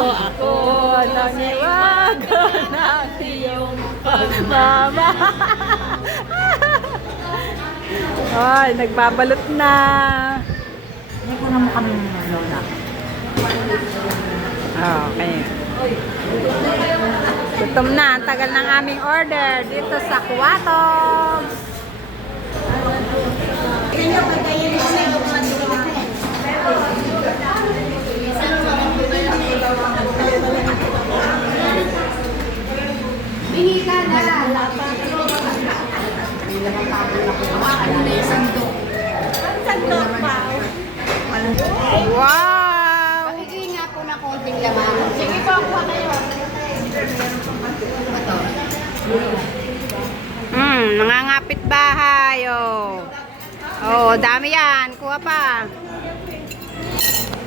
ako naniwago na iyong pagmama. Ay, nagbabalot na. Hindi ko naman kami lola. Okay. Gutom na. Ang tagal ng aming order dito sa Kuwatog. Binita na. Ako na yung sandok. Sandok pa. Wow! Pakingin nga po na konting laman. Sige po, kuha kayo. Ito. Nangangapit bahay, oh. Oh, dami yan. Kuha pa.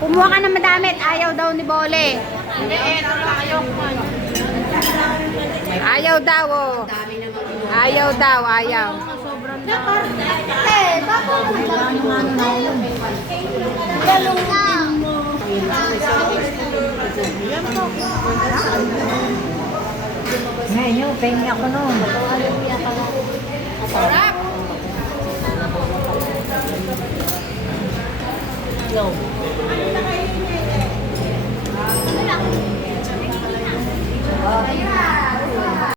Kumuha ka na madamit. Ayaw daw ni Bole. Hindi, ito lang kayo. Ayaw daw, oh. Dami naman. Ayaw daw, ayaw. Eh, bakit galong na. Ngayon, pengi ako noon. Sarap. No.